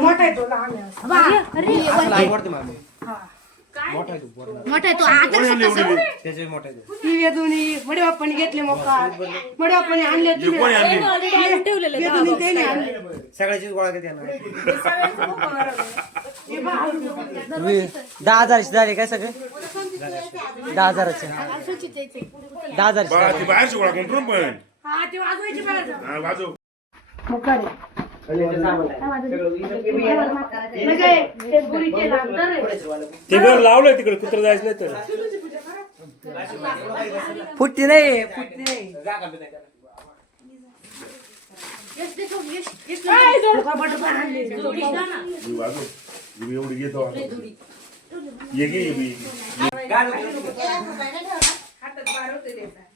मोठा आहे तो लहान मोठा आहे तो आता त्याचे मोठा आहे दोन्ही बडे बाप्पाने घेतले मोकार बडे बाप्पाने आणले सगळ्याचीच गोळा करते 10,000 झाले काय सगळे 10,000चे 10,000 बाहेरची गोळा करून पण हा ते वाजवायची बाहेर वाजव मोकार ते घर लावलंय तिकडे कुत्र जायचं नाही तर फुटती नाही फुटती नाही वाजव एवढी घेतो ये घे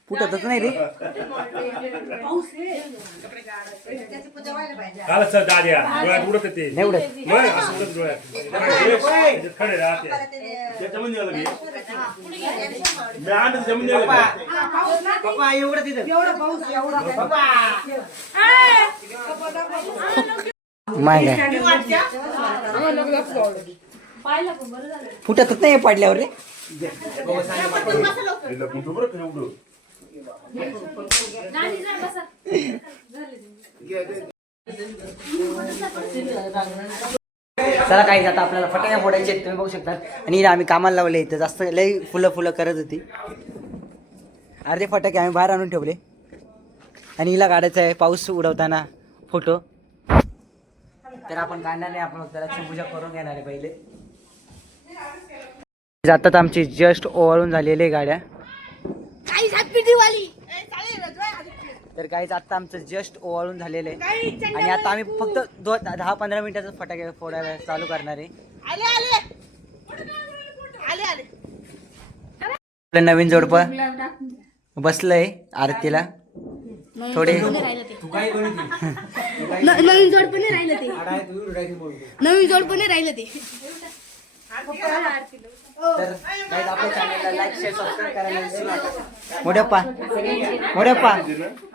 फुटतच नाही रे काल सर दाद्या डोळ्यात उडत ते नाही उडत मग असं उडत डोळ्यात खडे राहते त्याच्यामध्ये आलं मी आणत जमीन पप्पा एवढं तिथं एवढा पाऊस एवढा माय काय फुटतच नाही पडल्यावर रे कुठं बरं का एवढं चला काही आता आपल्याला फटाक्या फोडायचे आहेत तुम्ही बघू शकता आणि आम्ही कामाला लावले इथं जास्त लई फुलं करत होती अर्धे फटाके आम्ही बाहेर आणून ठेवले आणि हिला काढायचं आहे पाऊस उडवताना फोटो तर आपण काढणार नाही आपण त्याला पूजा करून घेणार आहे पहिले जातात आमची जस्ट ओवाळून झालेले गाड्या तर काहीच आता आमचं जस्ट ओवाळून झालेलं आहे आणि आता आम्ही फक्त 10-15 मिनिटाचा फटाके फोडायला चालू करणार आहे आपलं नवीन जोडपं बसलंय आरतीला थोडे नवीन जोड पण राहिलं ते नवीन जोड पण राहिलं ते तर गाईज आपल्या चॅनलला लाईक शेअर सबस्क्राईब करायला विसरू नका मोठ्याप्पा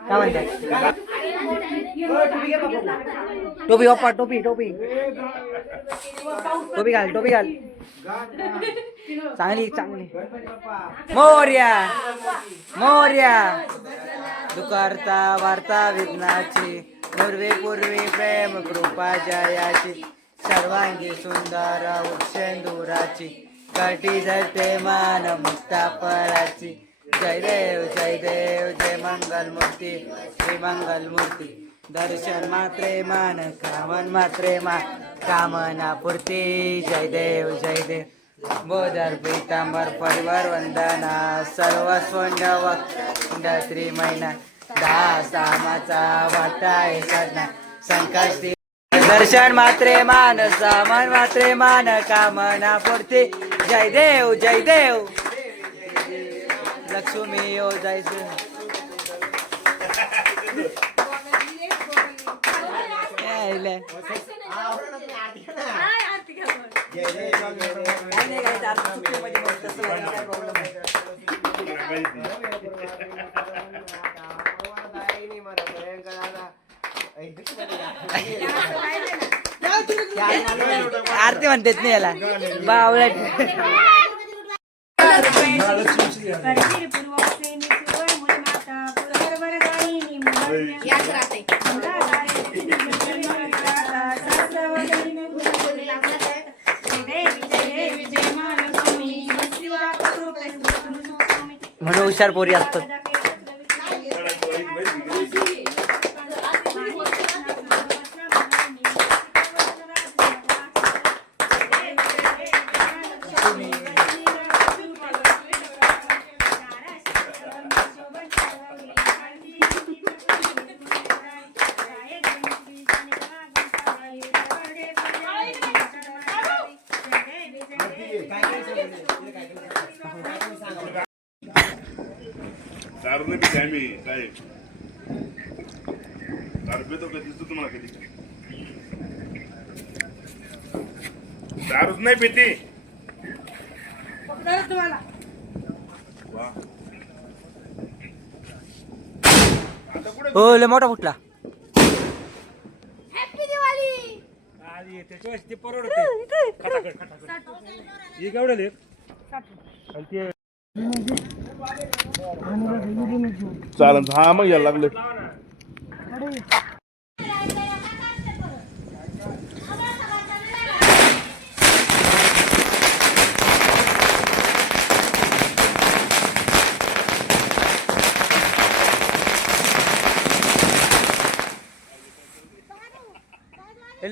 काय म्हणतात टोपी बाप्पा टोपी घाल चांगली मोर्या दुकारता वार्ता विघ्नाची पूर्वी प्रेम कृपा जयाची सर्वांगी सुंदर उक्षेंदुराची कटी धरते मान मुक्ता पराची जय देव जय मंगल मूर्ती श्री मंगल मूर्ती दर्शन मात्रे मान कामन मात्रे मान कामना पूर्ती जय देव बोधर पीतांबर परिवार वंदना सर्व स्वंड त्रिमैना दासामाचा वाटाय सदना संकष्टी दर्शन मात्रे मान सामान मात्रे मान कामना पूर्ती जय देव लक्ष्मी ओ जय आरती म्हणतात नाही याला बावळट म्हणून हुशार पोरी असतात दारू नाही पिते आम्ही साहेब दारू पितो का दिसतो तुम्हाला कधी दारूच नाही पिते तुम्हाला हो लय मोठा फुटला आधी त्याच्यावेळेस ते परवडते खटाखट खटाखट हे केवढे आणि ते चालन हा मग यायला लागले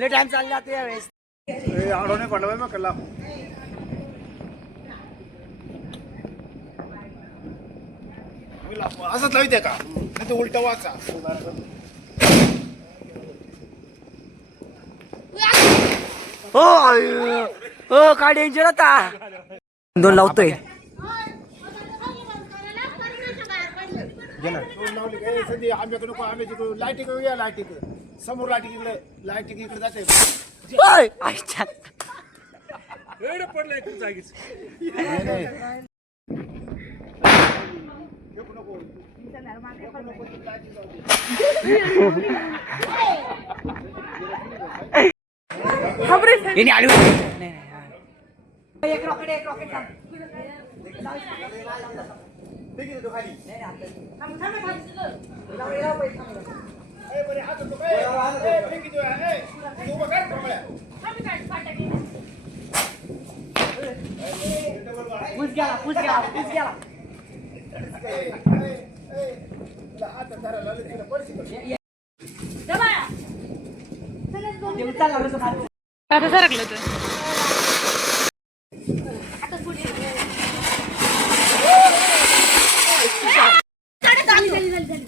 लय टाइम चालला जाते यावेळेस आडवणे पांडवा मग कल्ला असंच लावते का नाही तर उलटा वाचा हो काय डेंजर होता 2 लावतोय आंब्याकडे नको आंब्याची लाईट इकडे या लाईट इकडे समोर लाईट इकडे जाते ओय, आईच्या. एवढं पडलंय खूप जागीच हिने आडवी नाही, आता सरकलं तर झाली.